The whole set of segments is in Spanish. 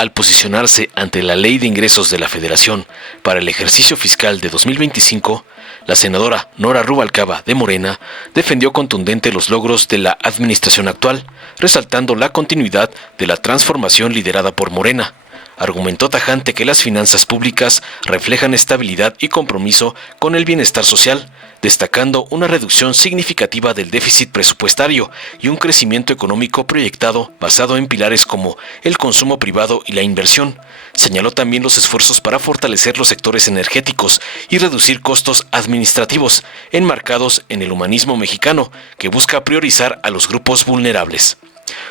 Al posicionarse ante la Ley de Ingresos de la Federación para el ejercicio fiscal de 2025, la senadora Nora Rubalcaba de Morena defendió contundente los logros de la administración actual, resaltando la continuidad de la transformación liderada por Morena. Argumentó tajante que las finanzas públicas reflejan estabilidad y compromiso con el bienestar social, destacando una reducción significativa del déficit presupuestario y un crecimiento económico proyectado basado en pilares como el consumo privado y la inversión. Señaló también los esfuerzos para fortalecer los sectores energéticos y reducir costos administrativos, enmarcados en el humanismo mexicano, que busca priorizar a los grupos vulnerables.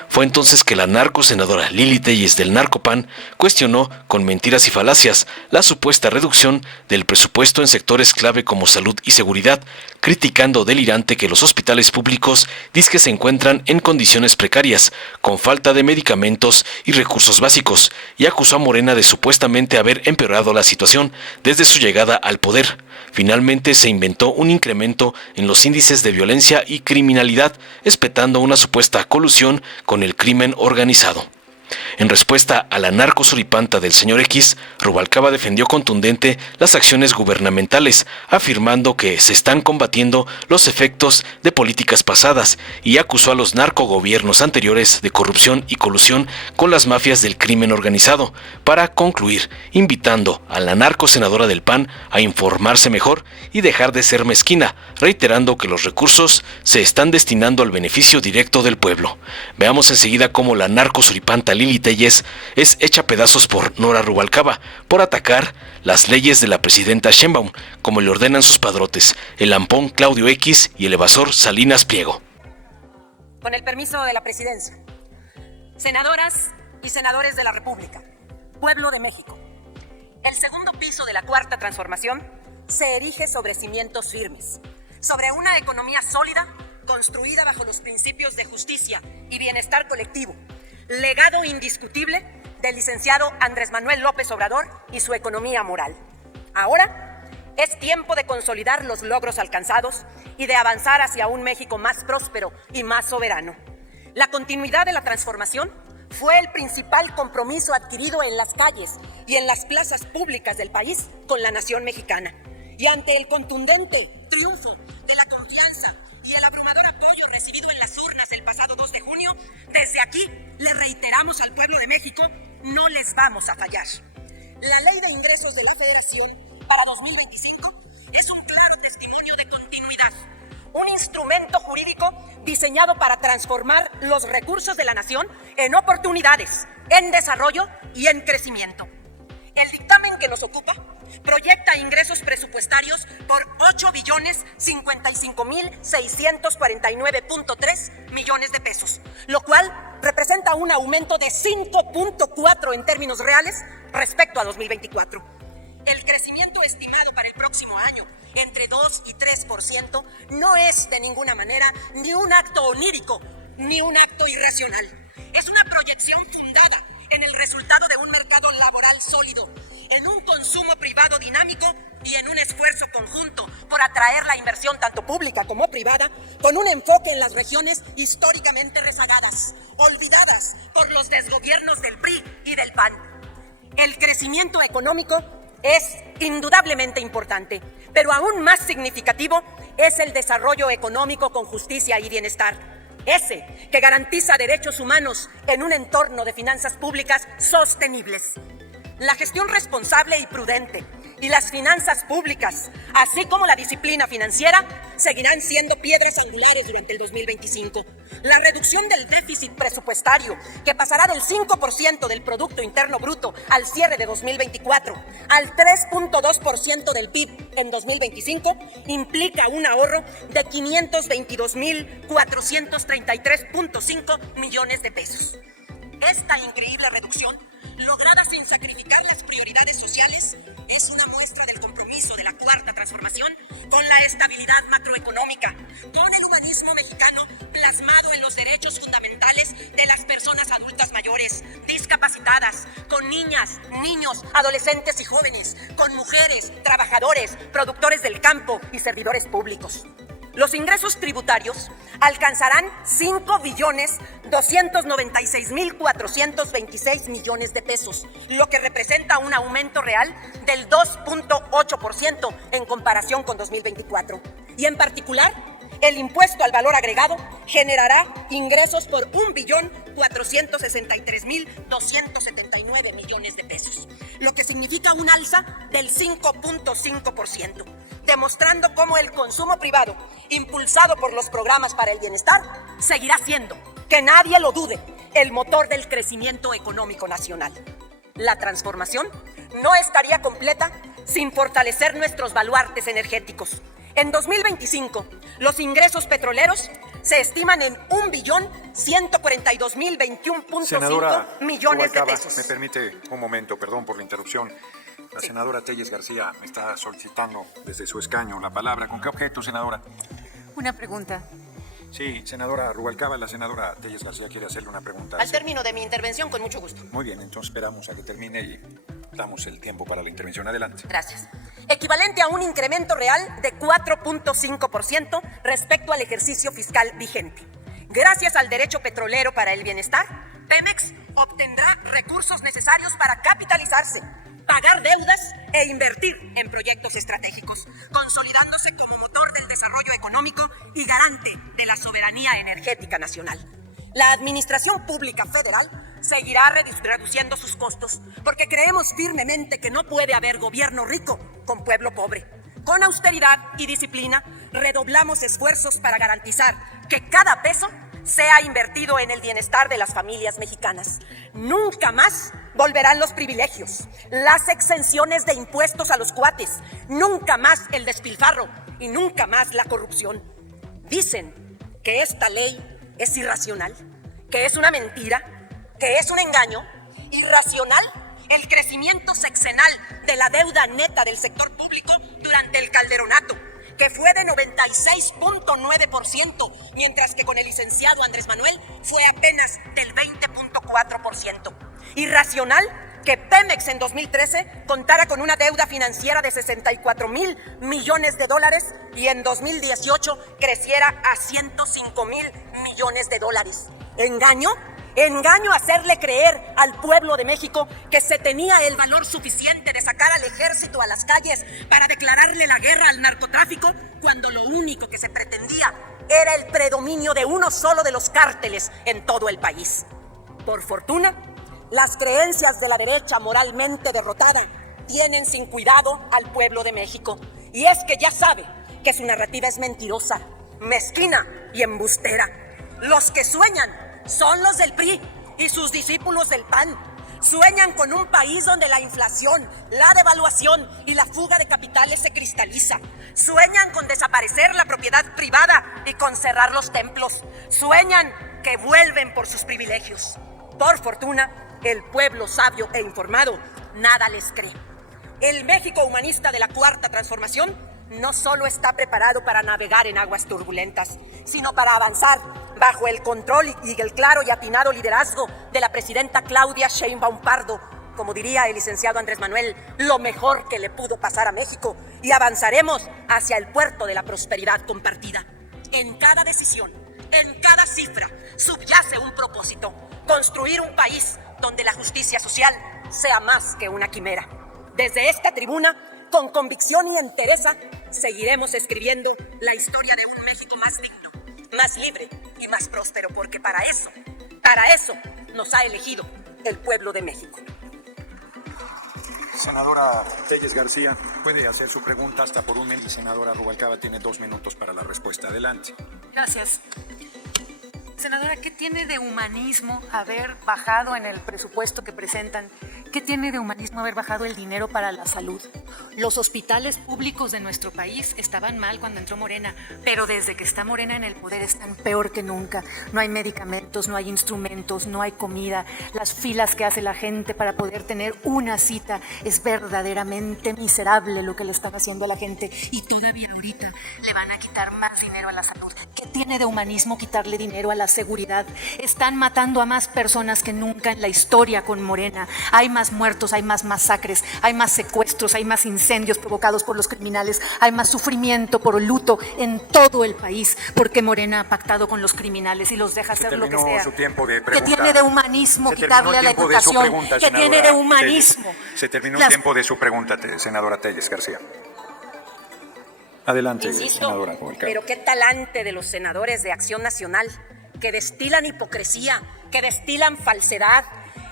Fue entonces que la narcosenadora Lili Telles del Narcopan cuestionó con mentiras y falacias la supuesta reducción del presupuesto en sectores clave como salud y seguridad, criticando delirante que los hospitales públicos dizque se encuentran en condiciones precarias, con falta de medicamentos y recursos básicos, y acusó a Morena de supuestamente haber empeorado la situación desde su llegada al poder. Finalmente se inventó un incremento en los índices de violencia y criminalidad, espetando una supuesta colusión con el crimen organizado. En respuesta a la narcosuripanta del señor X, Rubalcaba defendió contundente las acciones gubernamentales, afirmando que se están combatiendo los efectos de políticas pasadas y acusó a los narcogobiernos anteriores de corrupción y colusión con las mafias del crimen organizado, para concluir invitando a la narcosenadora del PAN a informarse mejor y dejar de ser mezquina, reiterando que los recursos se están destinando al beneficio directo del pueblo. Veamos enseguida cómo la narcosuripanta Lili Telles es hecha pedazos por Nora Rubalcaba por atacar las leyes de la presidenta Sheinbaum, como le ordenan sus padrotes, el lampón Claudio X y el evasor Salinas Pliego. Con el permiso de la presidencia, senadoras y senadores de la República, pueblo de México, el segundo piso de la Cuarta Transformación se erige sobre cimientos firmes, sobre una economía sólida construida bajo los principios de justicia y bienestar colectivo, legado indiscutible del licenciado Andrés Manuel López Obrador y su economía moral. Ahora es tiempo de consolidar los logros alcanzados y de avanzar hacia un México más próspero y más soberano. La continuidad de la transformación fue el principal compromiso adquirido en las calles y en las plazas públicas del país con la nación mexicana. Y ante el contundente triunfo de la confianza y el abrumador apoyo recibido en las urnas el pasado 2 de junio, desde aquí le reiteramos al pueblo de México, no les vamos a fallar. La Ley de Ingresos de la Federación para 2025 es un claro testimonio de continuidad, un instrumento jurídico diseñado para transformar los recursos de la nación en oportunidades, en desarrollo y en crecimiento. El dictamen que nos ocupa proyecta ingresos presupuestarios por 8,055,649.3 millones de pesos, lo cual representa un aumento de 5.4 en términos reales respecto a 2024. El crecimiento estimado para el próximo año, entre 2 y 3%, no es de ninguna manera ni un acto onírico, ni un acto irracional. Es una proyección fundada en el resultado de un mercado laboral sólido, en un consumo privado dinámico y en un esfuerzo conjunto por atraer la inversión tanto pública como privada, con un enfoque en las regiones históricamente rezagadas, olvidadas por los desgobiernos del PRI y del PAN. El crecimiento económico es indudablemente importante, pero aún más significativo es el desarrollo económico con justicia y bienestar. Ese que garantiza derechos humanos en un entorno de finanzas públicas sostenibles. La gestión responsable y prudente y las finanzas públicas, así como la disciplina financiera, seguirán siendo piedras angulares durante el 2025. La reducción del déficit presupuestario, que pasará del 5% del Producto Interno Bruto al cierre de 2024 al 3.2% del PIB en 2025, implica un ahorro de 522,433.5 millones de pesos. Esta increíble reducción, lograda sin sacrificar las prioridades sociales, es una muestra del compromiso de la Cuarta Transformación con la estabilidad macroeconómica, con el humanismo mexicano plasmado en los derechos fundamentales de las personas adultas mayores, discapacitadas, con niñas, niños, adolescentes y jóvenes, con mujeres, trabajadores, productores del campo y servidores públicos. Los ingresos tributarios alcanzarán 5.296.426 millones de pesos, lo que representa un aumento real del 2.8% en comparación con 2024. Y en particular, el impuesto al valor agregado generará ingresos por 1.463.279 millones de pesos, lo que significa un alza del 5.5%, demostrando cómo el consumo privado, impulsado por los programas para el bienestar, seguirá siendo, que nadie lo dude, el motor del crecimiento económico nacional. La transformación no estaría completa sin fortalecer nuestros baluartes energéticos. En 2025, los ingresos petroleros se estiman en 1.142.021.5 millones de pesos. Me permite un momento, perdón por la interrupción. La senadora Telles García me está solicitando desde su escaño la palabra. ¿Con qué objeto, senadora? Una pregunta. Sí, senadora Rubalcaba, la senadora Telles García quiere hacerle una pregunta. Al término de mi intervención, con mucho gusto. Muy bien, entonces esperamos a que termine y damos el tiempo para la intervención. Adelante. Gracias. Equivalente a un incremento real de 4.5% respecto al ejercicio fiscal vigente. Gracias al derecho petrolero para el bienestar, Pemex obtendrá recursos necesarios para capitalizarse, pagar deudas e invertir en proyectos estratégicos, consolidándose como motor del desarrollo económico y garante de la soberanía energética nacional. La Administración Pública Federal seguirá reduciendo sus costos porque creemos firmemente que no puede haber gobierno rico con pueblo pobre. Con austeridad y disciplina, redoblamos esfuerzos para garantizar que cada peso sea invertido en el bienestar de las familias mexicanas. Nunca más volverán los privilegios, las exenciones de impuestos a los cuates, nunca más el despilfarro y nunca más la corrupción. Dicen que esta ley es irracional, que es una mentira, que es un engaño. Irracional el crecimiento sexenal de la deuda neta del sector público durante el Calderonato, que fue de 96.9%, mientras que con el licenciado Andrés Manuel fue apenas del 20.4%. Irracional que Pemex en 2013 contara con una deuda financiera de 64,000 millones de dólares y en 2018 creciera a 105,000 millones de dólares. ¿Engaño? Engaño hacerle creer al pueblo de México que se tenía el valor suficiente de sacar al ejército a las calles para declararle la guerra al narcotráfico, cuando lo único que se pretendía era el predominio de uno solo de los cárteles en todo el país. Por fortuna, las creencias de la derecha moralmente derrotada tienen sin cuidado al pueblo de México. Y es que ya sabe que su narrativa es mentirosa, mezquina y embustera. Los que sueñan son los del PRI y sus discípulos del PAN. Sueñan con un país donde la inflación, la devaluación y la fuga de capitales se cristaliza. Sueñan con desaparecer la propiedad privada y con cerrar los templos. Sueñan que vuelven por sus privilegios. Por fortuna, el pueblo sabio e informado nada les cree. El México humanista de la Cuarta Transformación no solo está preparado para navegar en aguas turbulentas, sino para avanzar bajo el control y el claro y atinado liderazgo de la presidenta Claudia Sheinbaum Pardo, como diría el licenciado Andrés Manuel, lo mejor que le pudo pasar a México, y avanzaremos hacia el puerto de la prosperidad compartida. En cada decisión, en cada cifra, subyace un propósito: construir un país donde la justicia social sea más que una quimera. Desde esta tribuna, con convicción y entereza, seguiremos escribiendo la historia de un México más digno, más libre y más próspero, porque para eso nos ha elegido el pueblo de México. Senadora Telles García, puede hacer su pregunta hasta por un minuto. Senadora Rubalcaba tiene 2 minutos para la respuesta. Adelante. Gracias. Senadora, ¿qué tiene de humanismo haber bajado en el presupuesto que presentan? ¿Qué tiene de humanismo haber bajado el dinero para la salud? Los hospitales públicos de nuestro país estaban mal cuando entró Morena, pero desde que está Morena en el poder están peor que nunca. No hay medicamentos, no hay instrumentos, no hay comida. Las filas que hace la gente para poder tener una cita es verdaderamente miserable lo que le están haciendo a la gente. Y todavía ahorita le van a quitar más dinero a la salud. ¿Qué tiene de humanismo quitarle dinero a la seguridad. Están matando a más personas que nunca en la historia con Morena. Hay más muertos, hay más masacres, hay más secuestros, hay más incendios provocados por los criminales, hay más sufrimiento por luto en todo el país, porque Morena ha pactado con los criminales y los deja hacer lo que sea. Su tiempo de ¿Qué pregunta. tiene de humanismo quitarle a la educación? ¿Qué tiene de humanismo? Se terminó el tiempo de su pregunta, senadora Telles García. Adelante, Insisto, senadora Rubalcaba. pero qué talante de los senadores de Acción Nacional, que destilan hipocresía, que destilan falsedad.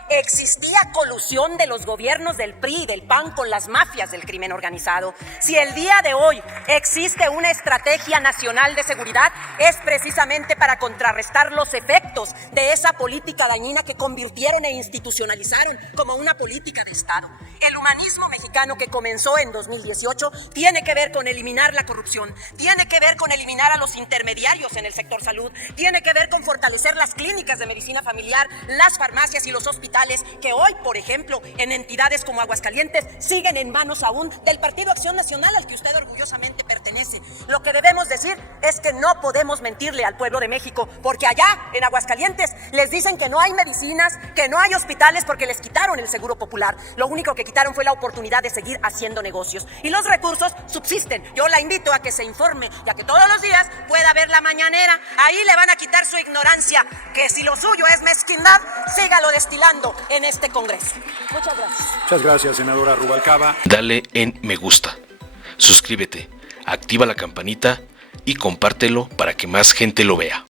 Existía colusión de los gobiernos del PRI y del PAN con las mafias del crimen organizado. Si el día de hoy existe una estrategia nacional de seguridad, es precisamente para contrarrestar los efectos de esa política dañina que convirtieron e institucionalizaron como una política de Estado. El humanismo mexicano que comenzó en 2018 tiene que ver con eliminar la corrupción, tiene que ver con eliminar a los intermediarios en el sector salud, tiene que ver con fortalecer las clínicas de medicina familiar, las farmacias y los hospitales que hoy, por ejemplo, en entidades como Aguascalientes, siguen en manos aún del Partido Acción Nacional al que usted orgullosamente pertenece. Lo que debemos decir es que no podemos mentirle al pueblo de México, porque allá, en Aguascalientes, les dicen que no hay medicinas, que no hay hospitales porque les quitaron el seguro popular. Lo único que quitaron fue la oportunidad de seguir haciendo negocios. Y los recursos subsisten. Yo la invito a que se informe y a que todos los días pueda ver la mañanera. Ahí le van a quitar su ignorancia, que si lo suyo es mezquindad, sígalo destilando en este Congreso. Muchas gracias. Muchas gracias, senadora Rubalcaba. Dale en me gusta, suscríbete, activa la campanita y compártelo para que más gente lo vea.